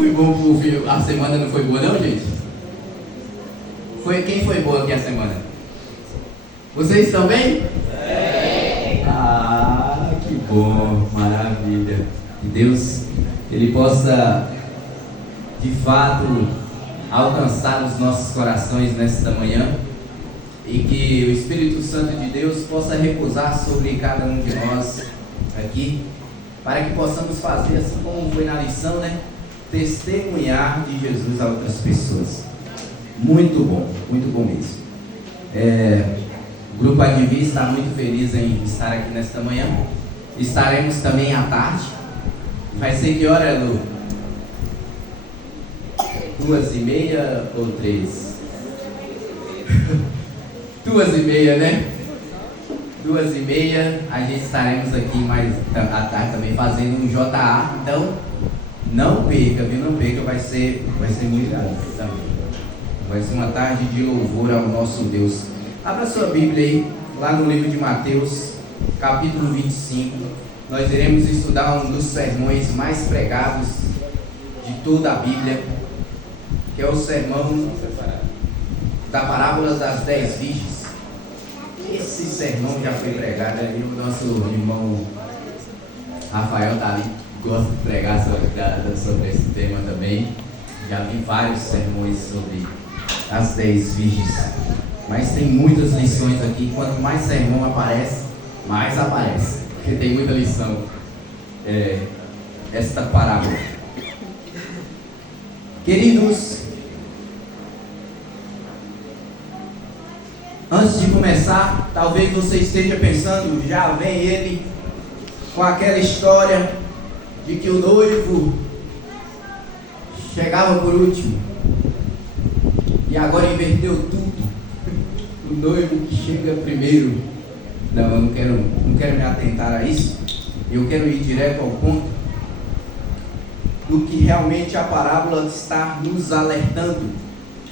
fui bom pro filho. A semana não foi boa não, gente? Quem foi boa aqui a semana? Vocês estão bem? Ah, que bom, maravilha. Que Deus, Ele possa de fato alcançar os nossos corações nesta manhã e que o Espírito Santo de Deus possa repousar sobre cada um de nós aqui, para que possamos fazer, assim como foi na lição, né? Testemunhar de Jesus a outras pessoas. Muito bom mesmo. O Grupo Advi está muito feliz em estar aqui nesta manhã. Estaremos também à tarde. Vai ser que hora, Lu? 2h30 ou 3? 2h30, né? 2h30, a gente estaremos aqui mais à tarde também fazendo um JA. Então, não perca, viu? Não perca, vai ser muito legal também. Vai ser uma tarde de louvor ao nosso Deus. Abra sua Bíblia aí, lá no livro de Mateus, capítulo 25. Nós iremos estudar um dos sermões mais pregados de toda a Bíblia, que é o sermão da parábola das 10 virgens. Esse sermão já foi pregado ali, o nosso irmão Rafael tá ali, gosta de pregar sobre esse tema também. Já vi vários sermões sobre as 10 virgens, mas tem muitas lições aqui. Quanto mais sermão aparece, mais aparece, porque tem muita lição esta parábola. Queridos, antes de começar, talvez você esteja pensando, já vem ele com aquela história de que o noivo chegava por último e agora inverteu tudo. O noivo que chega primeiro. Não, eu não quero me atentar a isso. Eu quero ir direto ao ponto do que realmente a parábola está nos alertando.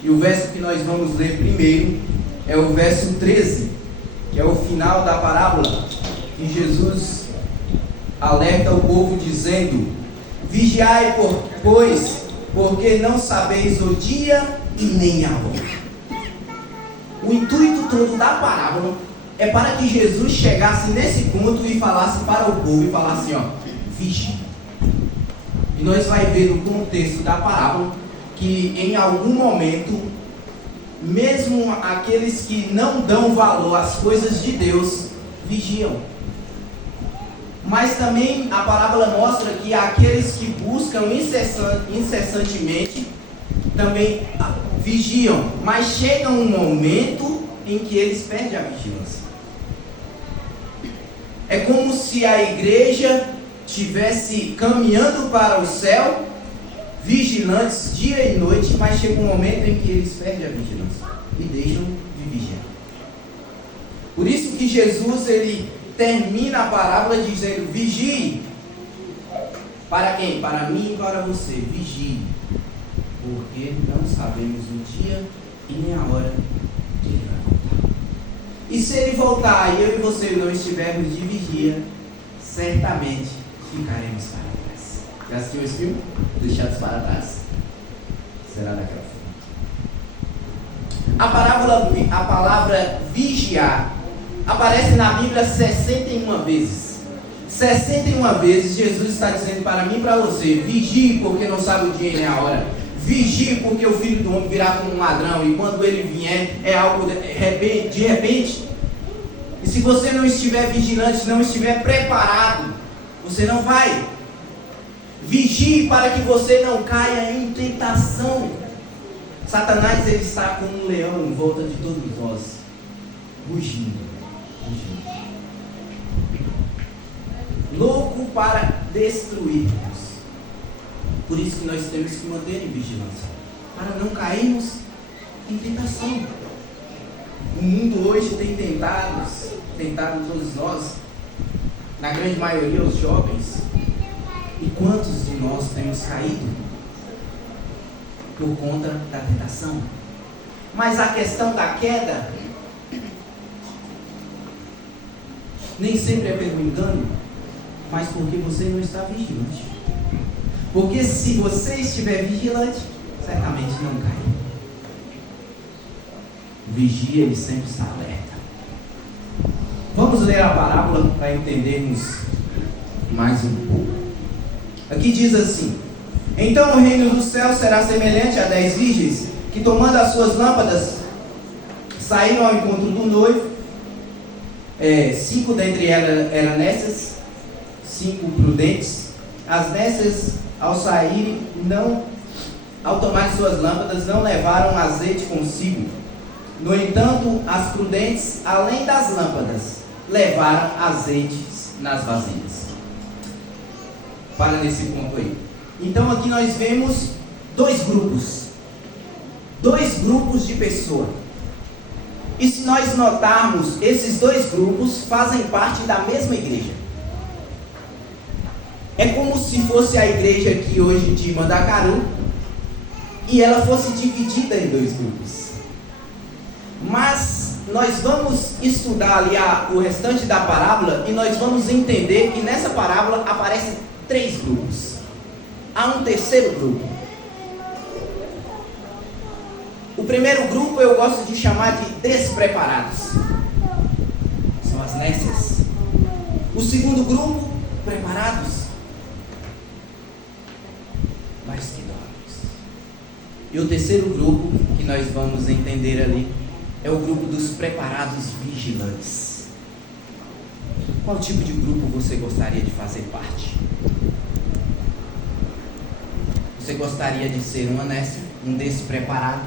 E o verso que nós vamos ler primeiro é o verso 13, que é o final da parábola, que Jesus alerta o povo dizendo: vigiai, pois, porque não sabeis o dia e nem a hora. O intuito todo da parábola é para que Jesus chegasse nesse ponto e falasse para o povo, e falasse, vigie. E nós vamos ver no contexto da parábola que em algum momento, mesmo aqueles que não dão valor às coisas de Deus, vigiam. Mas também a parábola mostra que aqueles que buscam incessantemente também vigiam, mas chega um momento em que eles perdem a vigilância. É como se a igreja estivesse caminhando para o céu, vigilantes dia e noite, mas chega um momento em que eles perdem a vigilância e deixam de vigiar. Por isso que Jesus, ele termina a parábola dizendo: vigie. Para quem? Para mim e para você. Vigie, porque não sabemos o dia e nem a hora que ele vai voltar. E se ele voltar e eu e você não estivermos de vigia, certamente ficaremos para trás. Já assistiu esse filme? Deixados para trás. Será daquela forma. A palavra vigiar aparece na Bíblia 61 vezes. 61 vezes Jesus está dizendo para mim e para você: vigie, porque não sabe o dia nem a hora. Vigie, porque o Filho do Homem virá como um ladrão, e quando ele vier é algo de repente. E se você não estiver vigilante, não estiver preparado, você não vai. Vigie para que você não caia em tentação. Satanás, ele está como um leão em volta de todos nós, rugindo, louco para destruir-nos. Por isso que nós temos que manter em vigilância, para não cairmos em tentação. O mundo hoje tem tentado todos nós, na grande maioria os jovens. E quantos de nós temos caído por conta da tentação? Mas a questão da queda nem sempre é pelo engano, mas porque você não está vigilante. Porque se você estiver vigilante, certamente não cai. Vigia e sempre está alerta. Vamos ler a parábola para entendermos mais um pouco. Aqui diz assim: então o reino do céu será semelhante a 10 virgens que, tomando as suas lâmpadas, saíram ao encontro do noivo. 5 dentre elas eram nécias, 5 prudentes. As nécias, ao saírem, ao tomarem suas lâmpadas, não levaram azeite consigo. No entanto, as prudentes, além das lâmpadas, levaram azeites nas vasilhas. Para nesse ponto aí. Então aqui nós vemos dois grupos de pessoas. E se nós notarmos, esses dois grupos fazem parte da mesma igreja. É como se fosse a igreja aqui hoje de Mandacaru e ela fosse dividida em dois grupos. Mas nós vamos estudar ali o restante da parábola e nós vamos entender que nessa parábola aparecem 3 grupos. Há um terceiro grupo. O primeiro grupo eu gosto de chamar de despreparados. São as nécias. O segundo grupo, preparados, mas que dormem. E o terceiro grupo que nós vamos entender ali é o grupo dos preparados vigilantes. Qual tipo de grupo você gostaria de fazer parte? Você gostaria de ser um nécio, um despreparado?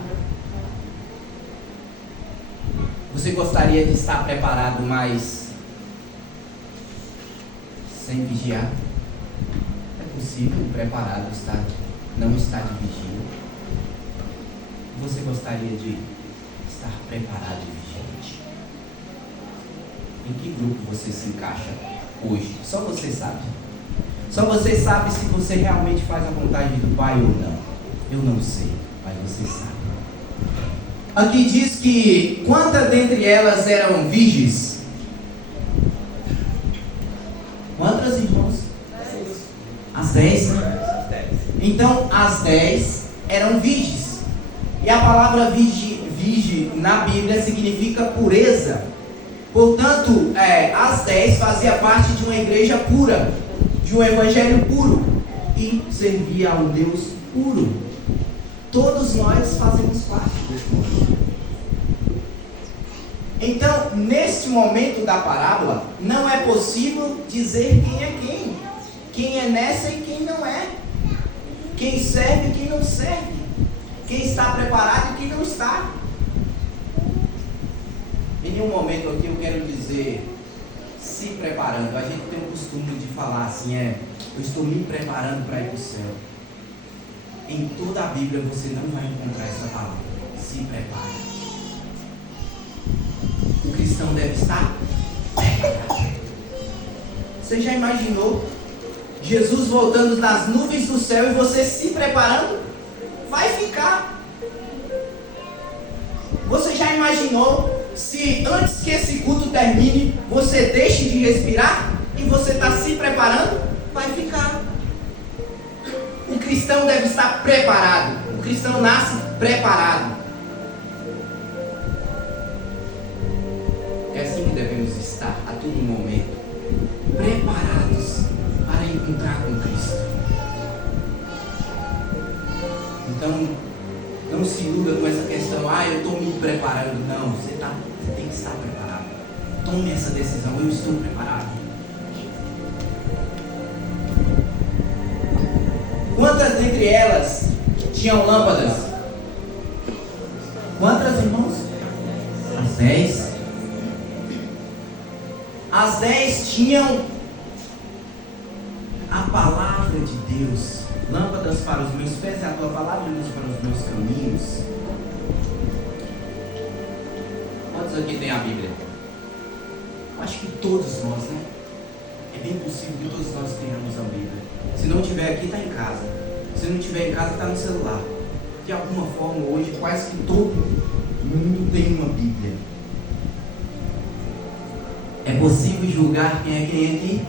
Você gostaria de estar preparado, mas sem vigiar? É possível o preparado não estar de vigia. Você gostaria de estar preparado e vigilante? Em que grupo você se encaixa hoje? Só você sabe. Só você sabe se você realmente faz a vontade do Pai ou não. Eu não sei, mas você sabe. Aqui diz que quantas dentre elas eram virgens? Quantas, irmãos? 10. As 10, né? Então, as 10 eram virgens. E a palavra virgem na Bíblia significa pureza. Portanto, as 10 fazia parte de uma igreja pura, de um evangelho puro, e servia a um Deus puro. Todos nós fazemos parte desse mundo. Então, neste momento da parábola, não é possível dizer quem é quem. Quem é nessa e quem não é. Quem serve e quem não serve. Quem está preparado e quem não está. Em nenhum momento aqui eu quero dizer se preparando. A gente tem o costume de falar assim, eu estou me preparando para ir para o céu. Em toda a Bíblia você não vai encontrar essa palavra. Se prepare. O cristão deve estar preparado. Você já imaginou Jesus voltando nas nuvens do céu e você se preparando? Vai ficar. Você já imaginou se antes que esse culto termine você deixe de respirar e você está se preparando? Vai ficar. O cristão deve estar preparado. O cristão nasce preparado. É assim que devemos estar a todo momento, preparados para encontrar com Cristo. Então, não se iluda com essa questão, eu estou me preparando. Não, você tem que estar preparado. Tome essa decisão, eu estou preparado. Quantas dentre elas tinham lâmpadas? Quantas, irmãos? As 10. As 10 tinham a palavra de Deus. Lâmpadas para os meus pés e a tua palavra de luz para os meus caminhos. Quantos aqui tem a Bíblia? Acho que todos nós, né? É bem possível que todos nós tenhamos a Bíblia. Se não tiver aqui, está em casa. Se não tiver em casa, está no celular. De alguma forma, hoje, quase que todo mundo tem uma Bíblia. É possível julgar quem é quem aqui?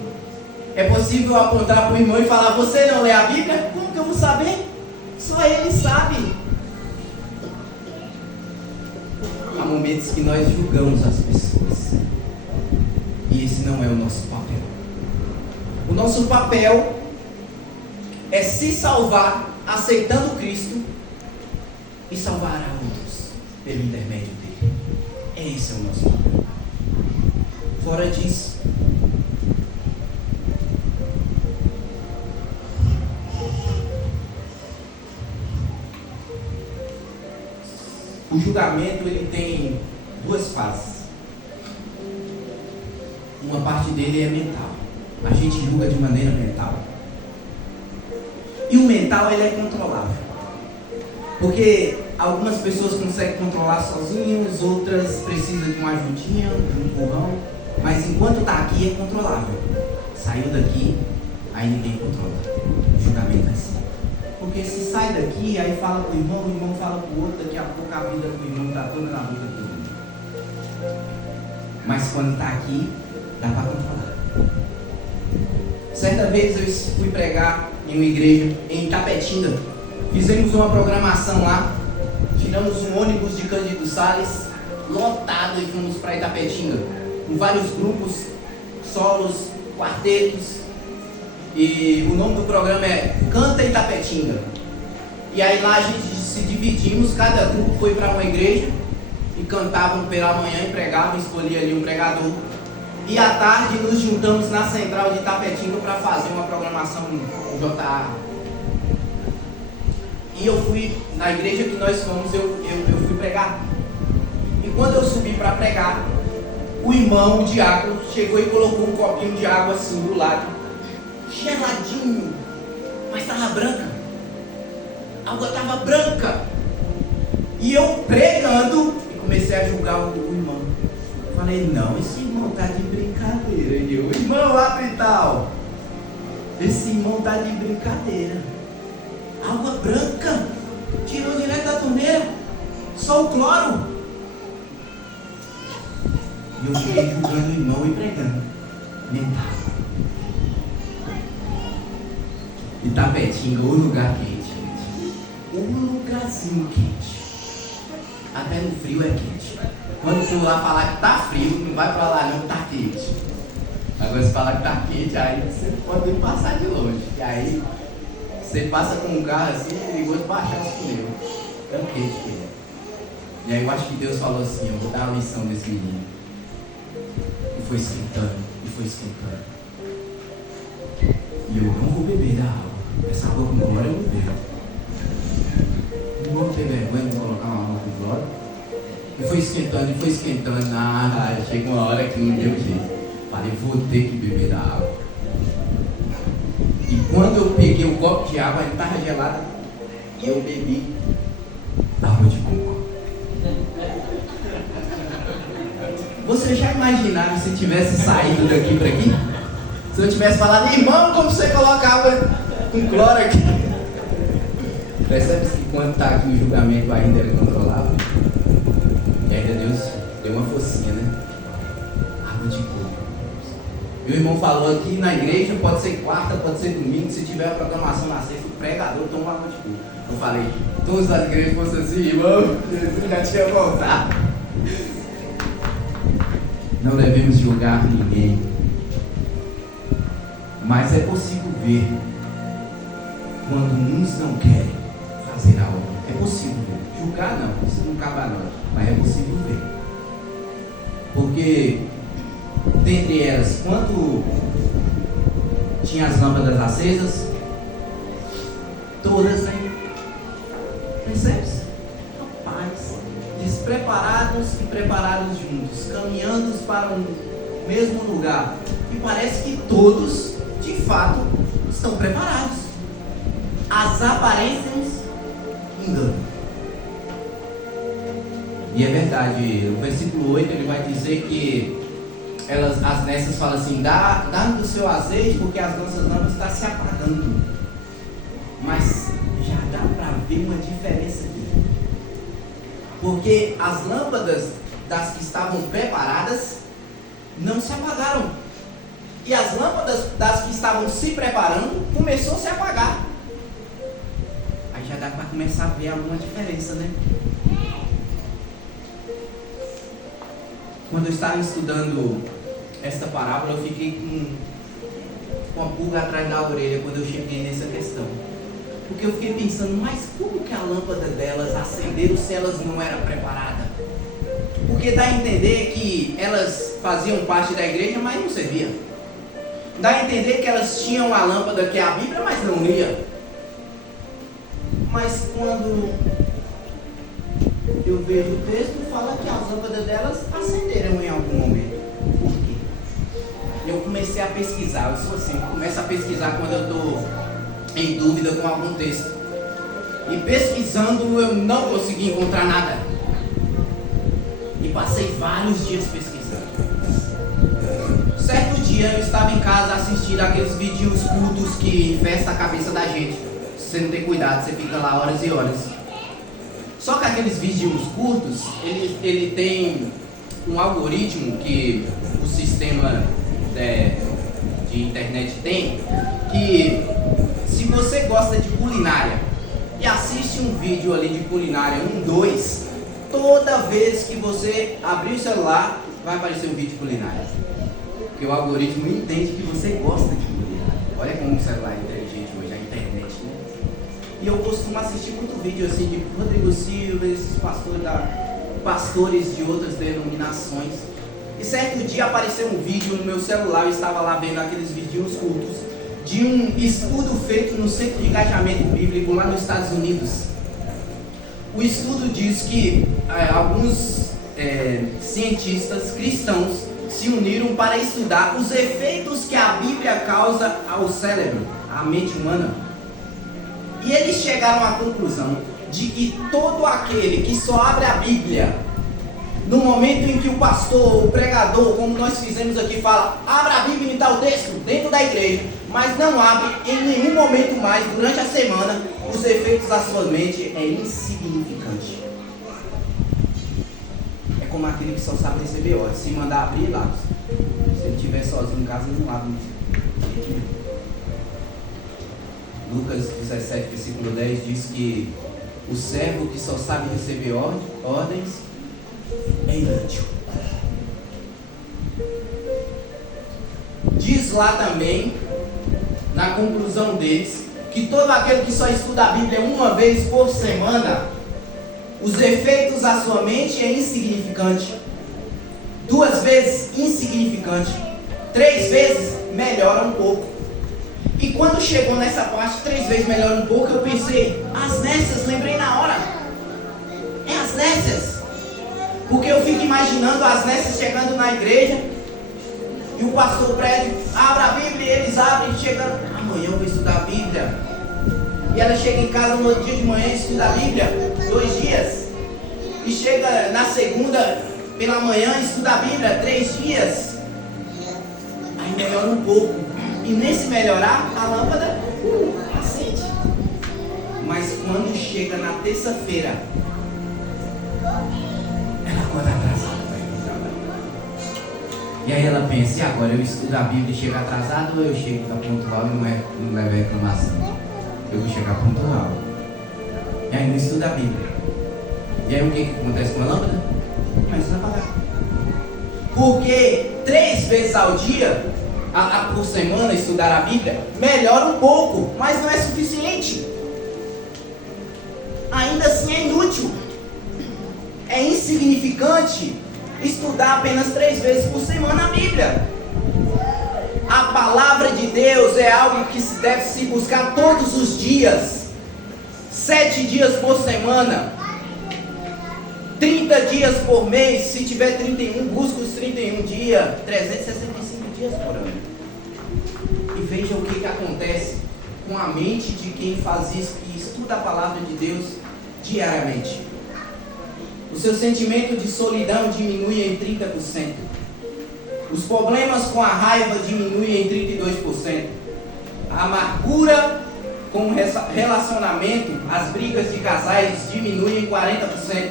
É possível apontar para o irmão e falar, você não lê a Bíblia? Como que eu vou saber? Só Ele sabe. Há momentos que nós julgamos as pessoas. E esse não é o nosso papel. O nosso papel é se salvar aceitando Cristo e salvar a outros pelo intermédio dele. Esse é o nosso papel. Fora disso, o julgamento ele tem duas fases. Uma parte dele é mental. A gente julga de maneira mental. E o mental ele é controlável. Porque algumas pessoas conseguem controlar sozinhas, outras precisam de uma ajudinha, de um empurrão. Mas enquanto está aqui é controlável. Saiu daqui, aí ninguém controla. O julgamento é assim. Porque se sai daqui, aí fala com o irmão fala com o outro, daqui a pouco a vida do irmão está toda na vida do irmão. Mas quando está aqui, dá para controlar. Certa vez eu fui pregar em uma igreja em Itapetinga. Fizemos uma programação lá. Tiramos um ônibus de Cândido Sales, lotado, e fomos para Itapetinga. Com vários grupos, solos, quartetos. E o nome do programa é Canta Itapetinga. E aí lá a gente se dividimos, cada grupo foi para uma igreja e cantavam pela manhã e pregavam, escolhia ali um pregador. E à tarde nos juntamos na central de Itapetinga para fazer uma programação JA. E eu fui, na igreja que nós fomos, eu fui pregar. E quando eu subi para pregar, o irmão, o diácono, chegou e colocou um copinho de água assim do lado, geladinho, mas estava branca. A água estava branca. E eu pregando, e comecei a julgar o irmão. Falei, não, esse irmão está de brincadeira. E eu, irmão, abre e tal. Esse irmão está de brincadeira. Água branca, tirou direto da torneira, só o cloro. E eu fiquei julgando o irmão e pregando. Mental. Itapetinga, o lugar quente, gente. Um lugarzinho quente. Até no frio é quente. Quando for lá falar que tá frio, não vai pra lá não, tá quente. Agora se falar que tá quente, aí você pode passar de longe. E aí você passa com um carro assim, é perigoso baixar os pneus. Tão quente que é. E aí eu acho que Deus falou assim, eu vou dar uma lição desse menino. E foi esquentando, e foi esquentando. E eu não vou beber da água. Essa água com glória eu vou beber. Não vou ter vergonha de colocar uma água com glória. E foi esquentando, e foi esquentando. Ah, chega uma hora que não deu jeito. Falei, vou ter que beber da água. E quando eu peguei o copo de água, ele estava gelado. E eu bebi água de coco. Você já imaginaram se tivesse saído daqui para aqui? Se eu tivesse falado, irmão, como você coloca água com cloro aqui? Percebe-se que quando está aqui o julgamento ainda é controlável. E ainda Deus deu uma focinha, né? Água de coco. Meu irmão falou aqui na igreja, pode ser quarta, pode ser domingo, se tiver a programação na sexta, o pregador toma água de coco. Eu falei, todas as igrejas fossem assim, irmão, Jesus já tinha voltado. Não devemos julgar ninguém. Mas é possível ver quando uns não querem fazer a obra. É possível ver. Julgar não, isso não cabe a nós. Mas é possível ver. Porque dentre elas, quando tinha as lâmpadas acesas, todas, né? Percebe-se? Rapaz, despreparados e preparados juntos, caminhando para um mesmo lugar. E parece que todos, de fato, estão preparados. As aparências enganam. E é verdade, o versículo 8 ele vai dizer que as nessas falam assim, dá do seu azeite porque as nossas lâmpadas estão se apagando. Mas já dá para ver uma diferença aqui. Porque as lâmpadas das que estavam preparadas não se apagaram. E as lâmpadas das que estavam se preparando começou a se apagar. dar para começar a ver alguma diferença, né? Quando eu estava estudando esta parábola, eu fiquei com uma pulga atrás da orelha quando eu cheguei nessa questão. Porque eu fiquei pensando, mas como que a lâmpada delas acendeu se elas não eram preparadas? Porque dá a entender que elas faziam parte da igreja, mas não serviam. Dá a entender que elas tinham a lâmpada que é a Bíblia, mas não lia. Mas quando eu vejo o texto, fala que as lâmpadas delas acenderam em algum momento. Por quê? Eu comecei a pesquisar, eu sou assim, começo a pesquisar quando eu estou em dúvida com algum texto. E pesquisando eu não consegui encontrar nada. E passei vários dias pesquisando. Certo dia eu estava em casa assistindo aqueles vídeos curtos que infestam a cabeça da gente. Se você não tem cuidado, você fica lá horas e horas. Só que aqueles vídeos curtos, ele tem um algoritmo que o sistema de internet tem, que se você gosta de culinária e assiste um vídeo ali de culinária, 2, toda vez que você abrir o celular, vai aparecer um vídeo de culinária. Porque o algoritmo entende que você gosta de culinária. Olha como o celular é inteligente hoje, a internet, né? E eu costumo assistir muito vídeo assim de Rodrigo Silva, esses pastores de outras denominações. E certo dia apareceu um vídeo no meu celular, eu estava lá vendo aqueles vídeos curtos, de um estudo feito no Centro de Engajamento Bíblico lá nos Estados Unidos. O estudo diz que alguns cientistas cristãos se uniram para estudar os efeitos que a Bíblia causa ao cérebro, à mente humana. E eles chegaram à conclusão de que todo aquele que só abre a Bíblia no momento em que o pastor, o pregador, como nós fizemos aqui, fala, abra a Bíblia e tal texto dentro da igreja, mas não abre em nenhum momento mais durante a semana, os efeitos da sua mente é insignificante. É como aquele que só sabe receber ordens, se mandar abrir lá. Se ele estiver sozinho em casa, ele não abre. Lucas 17, versículo 10 diz que o servo que só sabe receber ordens é inútil. Diz lá também, na conclusão deles, que todo aquele que só estuda a Bíblia uma vez por semana, os efeitos da sua mente é insignificante. 2 vezes, insignificante. 3 vezes, melhora um pouco. E quando chegou nessa parte, 3 vezes melhora um pouco, eu pensei, as nécias, lembrei na hora. É as nécias. Porque eu fico imaginando as nécias chegando na igreja, e o pastor prega, abra a Bíblia, e eles abrem, chegando, amanhã eu vou estudar a Bíblia. E ela chega em casa no outro dia de manhã e estuda a Bíblia, 2 dias. E chega na segunda, pela manhã, estuda a Bíblia, 3 dias. Aí melhora um pouco. E nesse melhorar, a lâmpada acende. Mas quando chega na terça-feira, ela acorda atrasada para ir para o trabalho. E aí ela pensa, e agora eu estudo a Bíblia e chego atrasado, ou eu chego e fico pontual e não levo reclamação? Eu vou chegar pontual. E aí não estuda a Bíblia. E aí o que acontece com a lâmpada? Começa a apagar. Porque 3 vezes ao dia, por semana, estudar a Bíblia, melhora um pouco, mas não é suficiente. Ainda assim é inútil. É insignificante estudar apenas 3 vezes por semana a Bíblia. A palavra de Deus é algo que deve se buscar todos os dias. 7 dias por semana. 30 dias por mês. Se tiver 31, busca os 31 dias. 365 dias por ano. E veja o que acontece com a mente de quem faz isso, que estuda a palavra de Deus diariamente. O seu sentimento de solidão diminui em 30%. Os problemas com a raiva diminuem em 32%. A amargura com o relacionamento, as brigas de casais diminuem em 40%.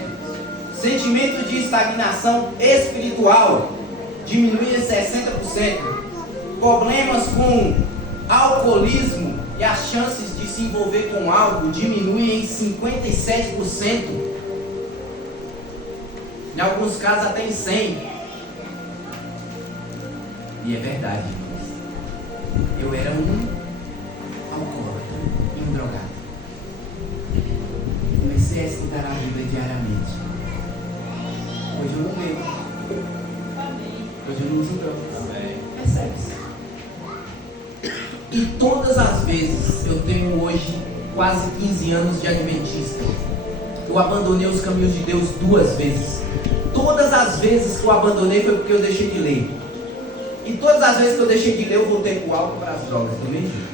Sentimento de estagnação espiritual diminui em 60%. Problemas com alcoolismo e as chances de se envolver com algo diminuem em 57%. Em alguns casos até em 100%. E é verdade, irmãos. Eu era um alcoólatra e um drogado. Comecei a estudar a Bíblia diariamente. Hoje eu não bebo. Hoje eu não uso drogas. Percebe-se? E todas as vezes, eu tenho hoje quase 15 anos de adventista. Eu abandonei os caminhos de Deus 2 vezes. Todas as vezes que eu abandonei foi porque eu deixei de ler. E todas as vezes que eu deixei de ler, eu voltei para o álcool, para as drogas, do mesmo jeito.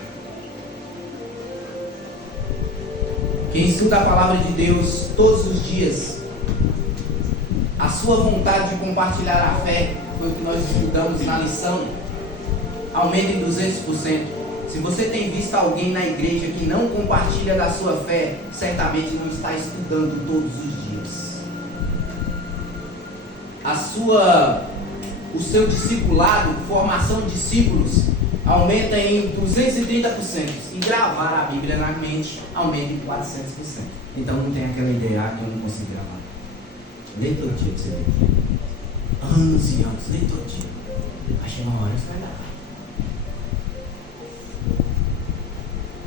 Quem estuda a palavra de Deus todos os dias, a sua vontade de compartilhar a fé, foi o que nós estudamos na lição, aumenta em 200%. Se você tem visto alguém na igreja que não compartilha da sua fé, certamente não está estudando todos os dias. O seu discipulado, formação de discípulos, aumenta em 230%. E gravar a Bíblia na mente aumenta em 400%. Então não tem aquela ideia que eu não consigo gravar. Lê todo dia que você lê. Anos e anos, lê todo dia. Achei uma hora você vai gravar.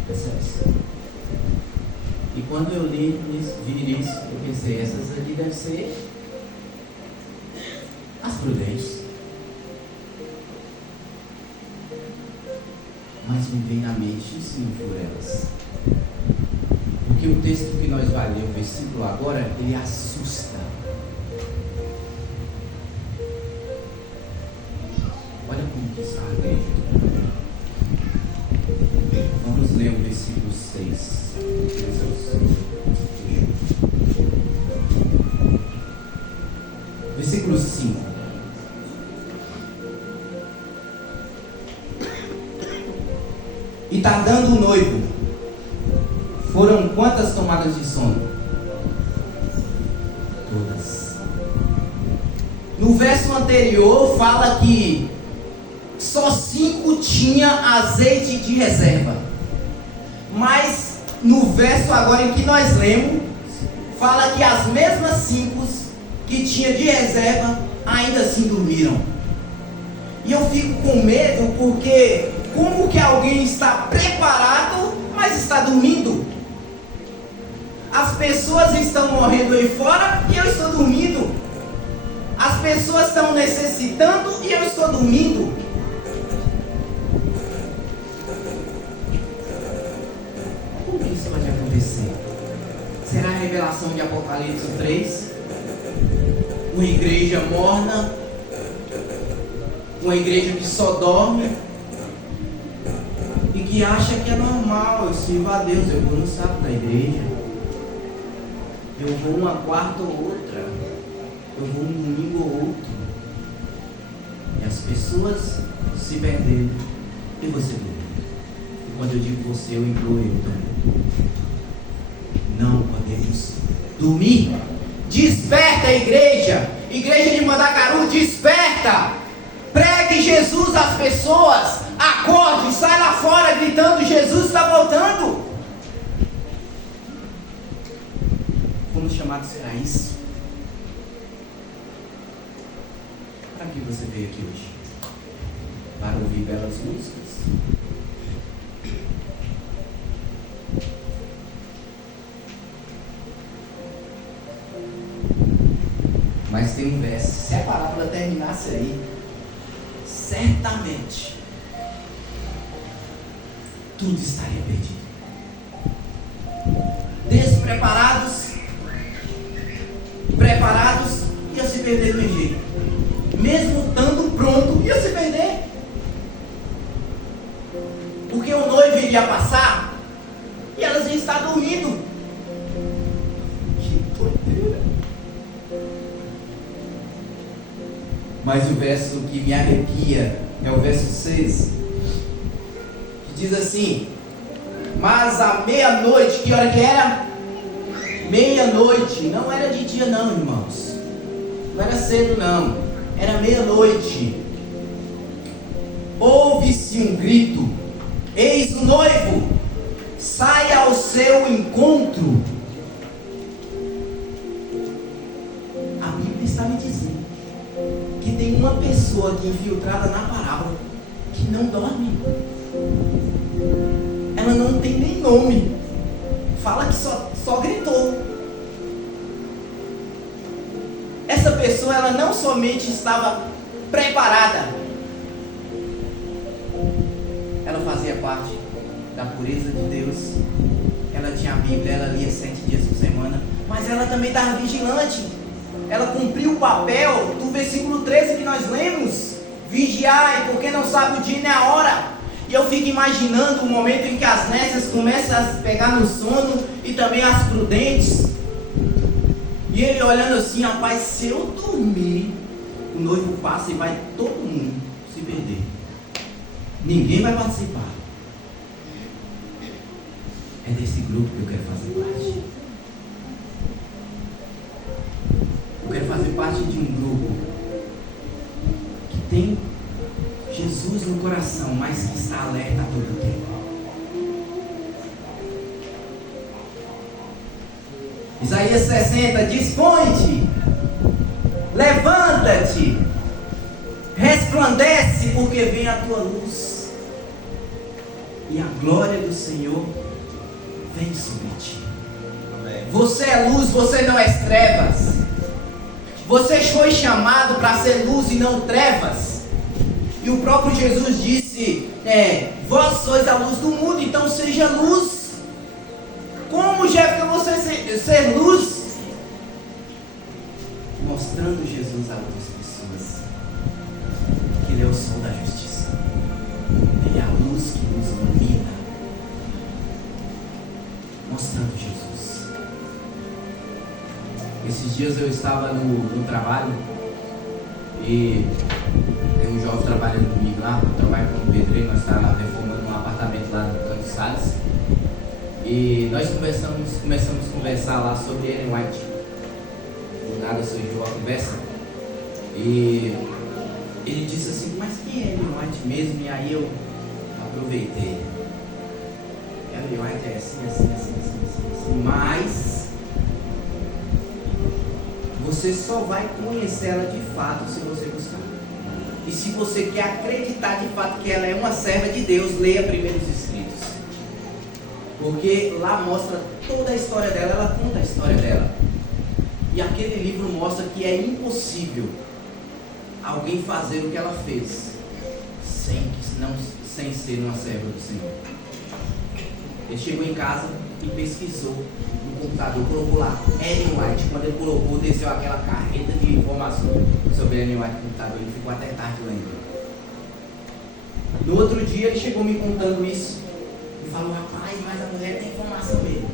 Percebe? E quando eu li vi isso, eu pensei, essas ali devem ser as prudentes. Mas me vem na mente, se não for elas. Porque o texto que nós vamos ler, o versículo agora, ele assusta. Olha como que está a igreja. Vamos ler o versículo 6. Versículo 5. E tardando o noivo, foram quantas tomadas de sono? Todas. No verso anterior fala que só 5 tinha azeite de reserva. Mas no verso agora em que nós lemos, fala que as mesmas 5 que tinha de reserva ainda assim dormiram. E eu fico com medo porque como que alguém está preparado, mas está dormindo? As pessoas estão morrendo aí fora e eu estou dormindo. As pessoas estão necessitando e eu estou dormindo. Como isso pode acontecer? Será a revelação de Apocalipse 3? Uma igreja morna? Uma igreja que só dorme? E que acha que é normal, eu sirvo a Deus, eu vou no sábado da igreja, eu vou uma quarta ou outra, eu vou um domingo ou outro. E as pessoas se perderam e você dorme. E quando eu digo você, eu incluo eu também. Não podemos dormir. Desperta, igreja! Igreja de Mandacaru, desperta! Pregue Jesus às pessoas. Acorde, sai lá fora gritando: Jesus está voltando. Fomos chamados para isso. Para que você veio aqui hoje? Para ouvir belas músicas? Mas tem um verso, se a parábola terminasse aí, certamente tudo estaria perdido. Despreparados, preparados, ia se perder do jeito. Mesmo estando pronto, ia se perder. Porque o noivo iria passar e elas iam estar dormindo. Que doideira. Mas o verso que me arrepia é o verso 6, que diz assim: mas à meia-noite, que hora que era? Meia-noite, não era de dia não, irmãos, não era cedo não, era meia-noite. Ouve-se um grito: eis o noivo, sai ao seu encontro. A Bíblia está me dizendo que tem uma pessoa aqui infiltrada na parábola que não dorme. Ela não tem nem nome. Fala que só gritou. Essa pessoa, ela não somente estava preparada, ela fazia parte da pureza de Deus. Ela tinha a Bíblia, ela lia 7 dias por semana, mas ela também estava vigilante. Ela cumpriu o papel do versículo 13 que nós lemos: vigiai, porque não sabe o dia nem a hora. E eu fico imaginando o momento em que as nécias começam a pegar no sono, e também as prudentes. E ele olhando assim: rapaz, se eu dormir, o noivo passa e vai todo mundo se perder. Ninguém vai participar. É desse grupo que eu quero fazer parte. Eu quero fazer parte de um grupo que tem Jesus no coração, mas que está alerta a todo tempo. Isaías 60: dispõe-te, levanta-te, resplandece, porque vem a tua luz, e a glória do Senhor vem sobre ti. Amém. Você é luz, você não é trevas. Você foi chamado para ser luz e não trevas. E o próprio Jesus disse: vós sois a luz do mundo, então seja luz. Como, Jéssica, você ser luz? Mostrando Jesus a outras pessoas que Ele é o sol da justiça. Ele é a luz que nos ilumina. Mostrando Jesus. Esses dias eu estava no trabalho e tem um jovem trabalhando comigo lá. Eu trabalho como pedreiro, nós estávamos reformando um apartamento lá no Canto Salles. E nós começamos a conversar lá sobre Ellen White. Do nada surgiu a conversa. E ele disse assim: mas quem é Ellen White mesmo? E aí eu aproveitei. Ellen White é assim. Mas você só vai conhecer ela de fato se você buscar. E se você quer acreditar de fato que ela é uma serva de Deus, leia primeiro os escritos. Porque lá mostra toda a história dela, ela conta a história dela. E aquele livro mostra que é impossível alguém fazer o que ela fez sem ser uma serva do Senhor. Ele chegou em casa e pesquisou no computador, colocou lá Ellen White. Quando ele colocou, desceu aquela carreta de informações sobre Ellen White no computador. Ele ficou até tarde lendo. No outro dia ele chegou me contando isso. E falou: rapaz, mas a mulher tem informação mesmo.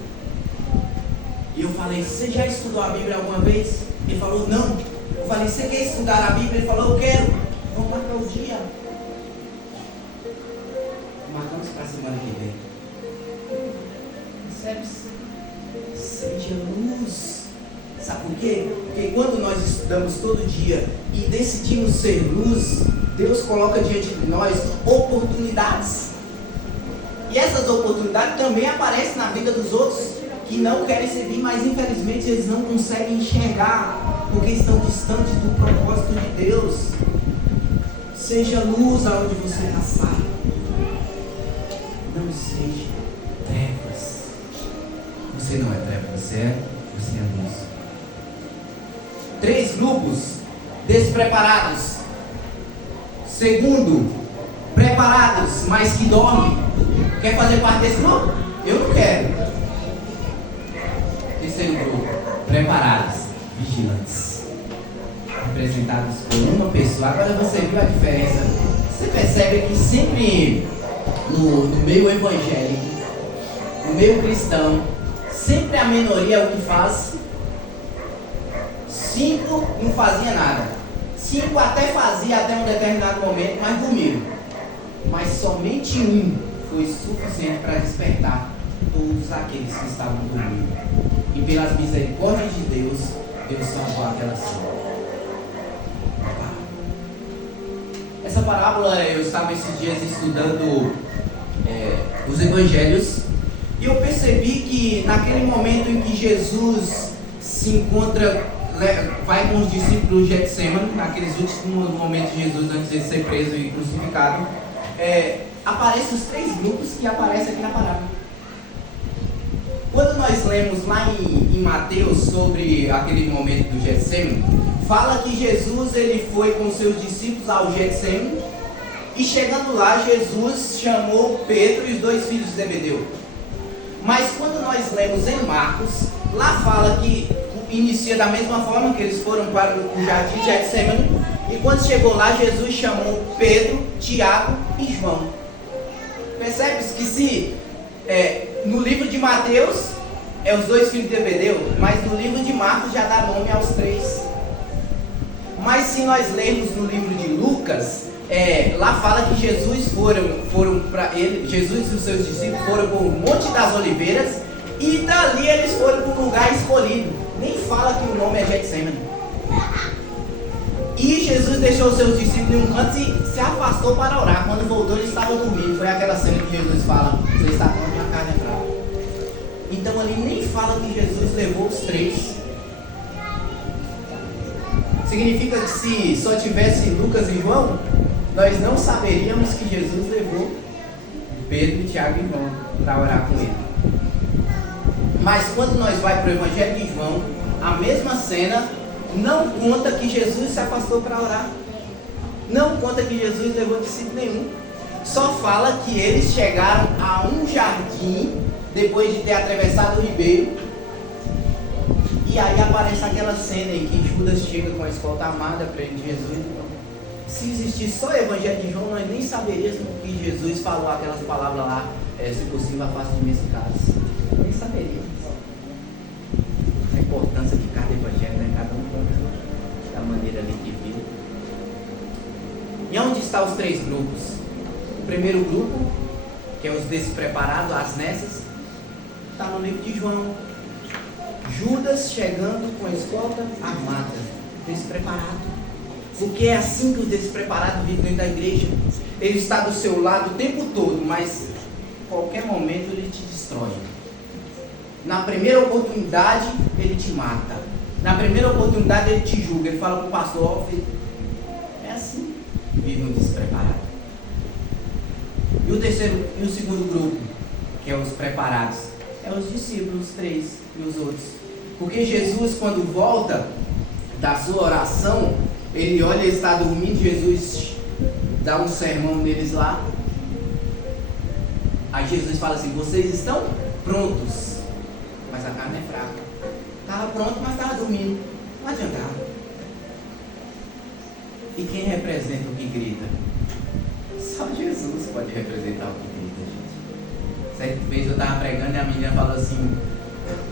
E eu falei: você já estudou a Bíblia alguma vez? Ele falou: não. Eu falei: você quer estudar a Bíblia? Ele falou: eu quero. Vamos marcar o dia. Marcamos para a semana que vem. Percebe-se? Seja luz. Sabe por quê? Porque quando nós estudamos todo dia e decidimos ser luz, Deus coloca diante de nós oportunidades. E essas oportunidades também aparecem na vida dos outros que não querem servir, mas infelizmente eles não conseguem enxergar porque estão distantes do propósito de Deus. Seja luz aonde você passar. Não seja trevas. Você não é trevas, você é luz. 3 grupos despreparados. Segundo, preparados, mas que dormem. Quer fazer parte desse grupo? Eu não quero. Terceiro grupo, preparados, vigilantes, representados por uma pessoa. Agora você viu a diferença? Você percebe que sempre no meio evangélico, no meio cristão, sempre a minoria é o que faz. 5 não fazia nada. 5 até fazia até um determinado momento, mas dormiram. Mas somente um foi suficiente para despertar todos aqueles que estavam dormindo. E pelas misericórdias de Deus, Deus salvou aquela cena. Essa parábola, eu estava esses dias estudando os evangelhos E eu percebi que naquele momento em que Jesus se encontra, vai com os discípulos de Getsemane, naqueles últimos momentos de Jesus antes de ser preso e crucificado, aparecem os 3 grupos que aparecem aqui na parábola. Quando nós lemos lá em Mateus sobre aquele momento do Getsemane, fala que Jesus ele foi com seus discípulos ao Getsemane e chegando lá Jesus chamou Pedro e os 2 filhos de Zebedeu. Mas quando nós lemos em Marcos, lá fala que inicia da mesma forma que eles foram para o jardim de Getsemane e quando chegou lá Jesus chamou Pedro, Tiago e João. Percebe-se que se no livro de Mateus é os 2 filhos de Zebedeu, mas no livro de Marcos já dá nome aos 3. Mas se nós lermos no livro de Lucas, lá fala que Jesus Jesus e os seus discípulos foram para o Monte das Oliveiras e dali eles foram para um lugar escolhido. Nem fala que o nome é Getsemane. E Jesus deixou os seus discípulos em um canto e se afastou para orar. Quando voltou, ele estava dormindo. Foi aquela cena que Jesus fala: você está pronto, minha carne é fraca. Então ali nem fala que Jesus levou os 3. Significa que se só tivesse Lucas e João, nós não saberíamos que Jesus levou Pedro, Tiago e João para orar com ele. Mas quando nós vamos para o Evangelho de João, a mesma cena não conta que Jesus se afastou para orar. Não conta que Jesus levou discípulo nenhum. Só fala que eles chegaram a um jardim depois de ter atravessado o ribeiro. E aí aparece aquela cena em que Judas chega com a escolta armada para ele de Jesus. Se existisse só o Evangelho de João, nós nem saberíamos que Jesus falou aquelas palavras lá, se possível, afaste de mim esse cálice. Nem saberíamos. A importância de cada Evangelho, né? Cada um conta da maneira ali que viu. E onde estão os 3 grupos? O primeiro grupo, que é os despreparados, as nessas, está no livro de João. Judas chegando com a escolta armada, despreparado. Porque é assim que o despreparado vive dentro da igreja. Ele está do seu lado o tempo todo, mas em qualquer momento ele te destrói. Na primeira oportunidade ele te mata. Na primeira oportunidade ele te julga. Ele fala para o pastor: é assim que vive um despreparado. E o segundo grupo, que é os preparados, é os discípulos, 3 e os outros. Porque Jesus, quando volta da sua oração, ele olha, ele está dormindo, Jesus dá um sermão neles lá. Aí Jesus fala assim: vocês estão prontos, mas a carne é fraca. Estava pronto, mas estava dormindo. Não adiantava. E quem representa o que grita? Só Jesus pode representar o que grita, gente. Certa vez eu estava pregando e a menina falou assim: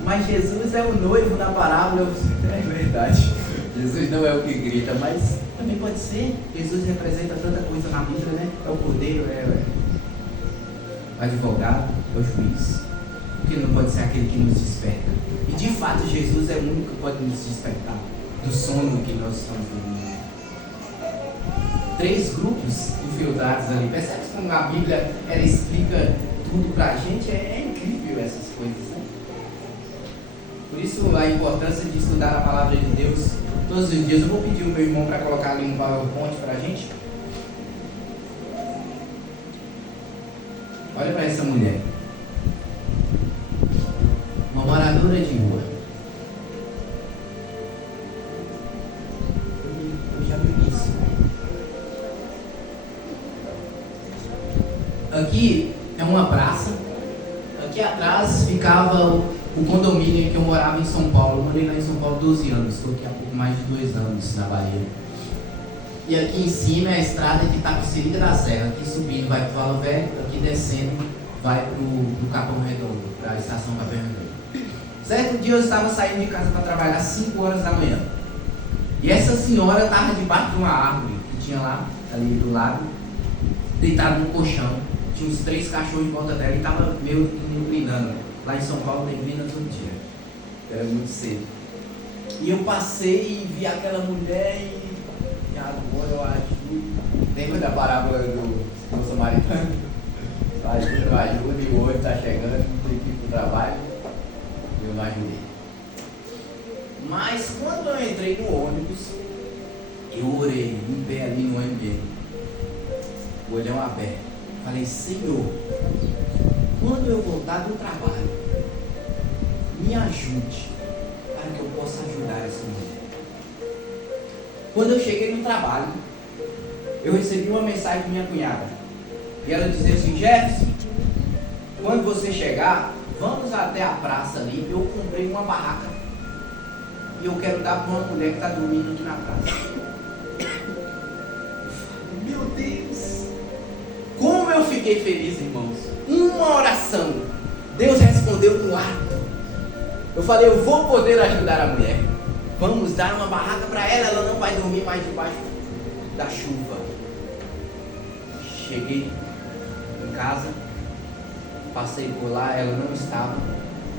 mas Jesus é o noivo na parábola. Eu disse: é verdade, Jesus não é o que grita, mas também pode ser. Jesus representa tanta coisa na Bíblia, né? É o cordeiro, é o advogado, é o juiz. Porque não pode ser aquele que nos desperta. E de fato Jesus é o único que pode nos despertar do sono que nós estamos dormindo. 3 grupos infiltrados ali. Percebe como a Bíblia ela explica tudo pra gente? É incrível essas coisas, né? Por isso a importância de estudar a palavra de Deus todos os dias. Eu vou pedir o meu irmão para colocar ali um PowerPoint pra gente. Olha para essa mulher, uma moradora de rua. Eu já vi isso. Aqui é uma praça. Aqui atrás ficava o condomínio em que eu morava em São Paulo. Eu morei lá em São Paulo 12 anos. Estou aqui há pouco mais de 2 anos na Bahia. E aqui em cima é a estrada de Itapecerica da Serra. Aqui subindo vai para o Valo Velho, aqui descendo vai para o Capão Redondo, para a estação Capão Redondo. Certo dia eu estava saindo de casa para trabalhar às 5 horas da manhã. E essa senhora estava debaixo de uma árvore que tinha lá, ali do lado, deitada no colchão. Tinha uns 3 cachorros em volta dela e estava meio urinando. Lá em São Paulo tem urina todo dia. Era muito cedo. E eu passei e vi aquela mulher e agora eu acho. Lembra da parábola do samaritano? ajuda, e o outro está chegando, tem que ir para o trabalho, eu não ajudei. Mas quando eu entrei no ônibus, eu orei, em pé ali no ônibus, o olhão aberto. Falei, Senhor, quando eu voltar do trabalho, me ajude para que eu possa ajudar essa mulher. Quando eu cheguei no trabalho, eu recebi uma mensagem de minha cunhada. E ela dizia assim, Jefferson, quando você chegar, vamos até a praça ali, eu comprei uma barraca e eu quero dar para uma mulher que está dormindo aqui na praça. Meu Deus! Como eu fiquei feliz, irmãos. Uma oração, Deus respondeu no ato. Eu falei, eu vou poder ajudar a mulher. Vamos dar uma barraca para ela, ela não vai dormir mais debaixo da chuva. Cheguei em casa, passei por lá, ela não estava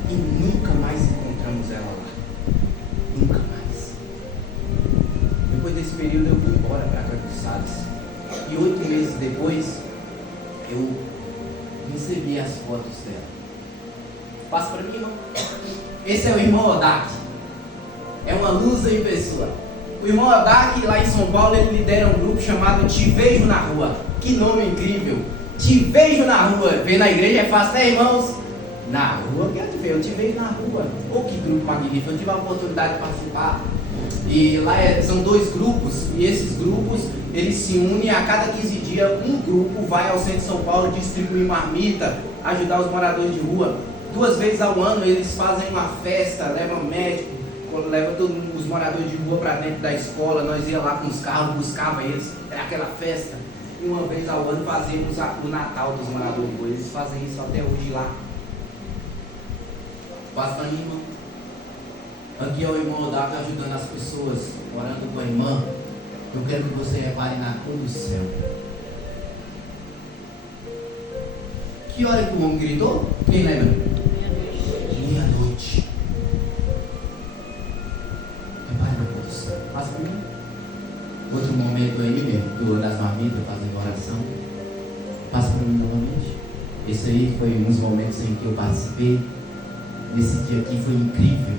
e nunca mais encontramos ela lá. Nunca mais. Depois desse período eu fui embora para Campos Sales. E 8 meses depois eu recebi as fotos dela. Passa para mim, irmão. Esse é o irmão Odak. É uma luz em pessoa. O irmão Odak, lá em São Paulo, ele lidera um grupo chamado Te Vejo na Rua. Que nome incrível! Te vejo na rua. Ver na igreja é fácil, né, irmãos? Na rua, eu te vejo na rua. Oh, que grupo magnífico! Eu tive a oportunidade de participar. E lá são 2 grupos. E esses grupos, eles se unem a cada 15 dias. Um grupo vai ao centro de São Paulo distribuir marmita, ajudar os moradores de rua. 2 vezes ao ano eles fazem uma festa, levam médico, levam todos os moradores de rua para dentro da escola. Nós ia lá com os carros, buscava eles, era aquela festa. E uma vez ao ano fazemos o Natal dos moradores de rua. Eles fazem isso até hoje lá. Passa para mim, irmão. Aqui é o irmão Odak ajudando as pessoas, orando com a irmã. Eu quero que você repare na cor do céu. Que hora que o homem gritou? Quem lembra? Meia-noite. Repare na cor do céu. Passa para mim. Outro momento aí mesmo, do das marmitas, fazendo oração. Passa para mim novamente. Esse aí foi uns momentos em que eu participei. Nesse dia aqui foi incrível.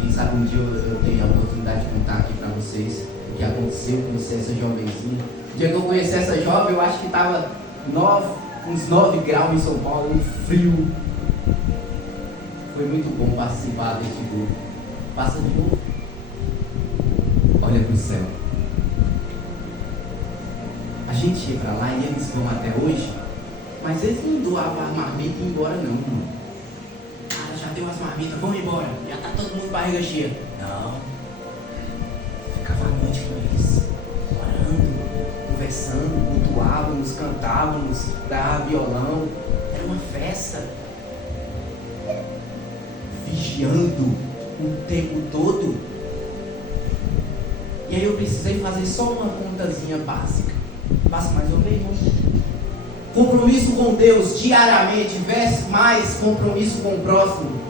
Quem sabe um dia eu tenho a oportunidade de contar aqui para vocês o que aconteceu. Eu conheci essa jovenzinha. O dia que eu conheci essa jovem, eu acho que estava uns 9 graus em São Paulo, um frio. Foi muito bom participar deste grupo. Passa de novo. Olha para o céu. A gente ia para lá e eles vão até hoje, mas eles não doavam as marmitas e iam embora não, irmão. Cara, já deu as marmitas, vamos embora, já está todo mundo barriga cheia. Não. Ficava a noite com eles, orando, conversando, cultuávamos, cantávamos, dava violão. Era uma festa. Vigiando o tempo todo. E aí eu precisei fazer só uma contazinha básica. Passa mais uma vez, irmão. Compromisso com Deus diariamente, versus mais compromisso com o próximo.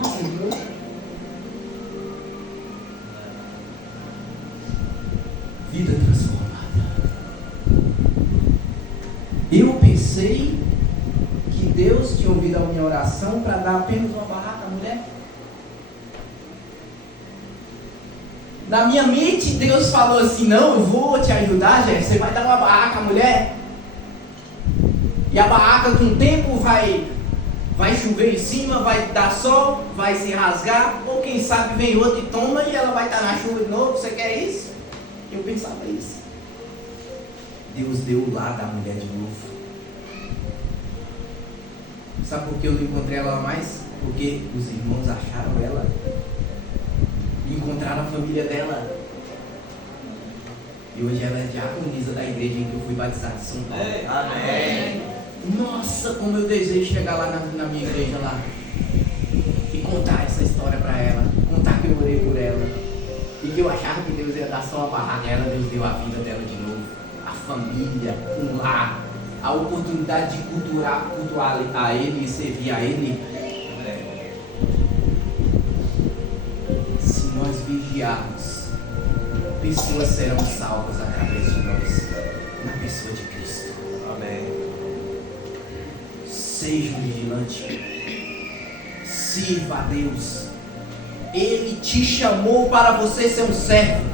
Passa, irmão. Vida transformada. Eu pensei que Deus tinha ouvido a minha oração para dar apenas uma barraca à mulher. Na minha mente, Deus falou assim, não, eu vou te ajudar, Jé, você vai dar uma barraca à mulher. E a barraca com o tempo vai chover em cima, vai dar sol, vai se rasgar, ou quem sabe vem outro e toma e ela vai estar na chuva de novo, você quer isso? Eu pensava isso. Deus deu o lar da mulher de novo. Sabe por que eu não encontrei ela mais? Porque os irmãos acharam ela. Encontraram a família dela. E hoje ela é diaconisa da igreja em que eu fui batizado em São Paulo. Amém. Nossa, como eu desejo chegar lá na minha igreja lá e contar essa história para ela, contar que eu orei por ela e que eu achava que Deus ia dar só uma barraca a ela. Deus deu a vida dela de novo, a família, um lar, a oportunidade de cultuar a Ele e servir a Ele. Se nós vigiarmos, pessoas serão salvas através de nós, na pessoa de Cristo. Amém. seja um vigilante. Sirva a Deus. Ele te chamou para você ser um servo.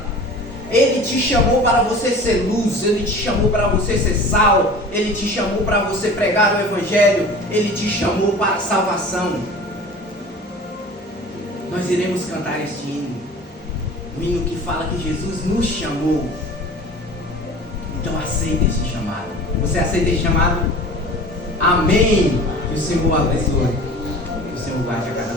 Ele te chamou para você ser luz. Ele te chamou para você ser sal. Ele te chamou para você pregar o Evangelho. Ele te chamou para a salvação. Nós iremos cantar este hino. Um hino que fala que Jesus nos chamou. Então aceita esse chamado. Você aceita esse chamado? Amém. Que o Senhor abençoe. Que o Senhor guarde a cada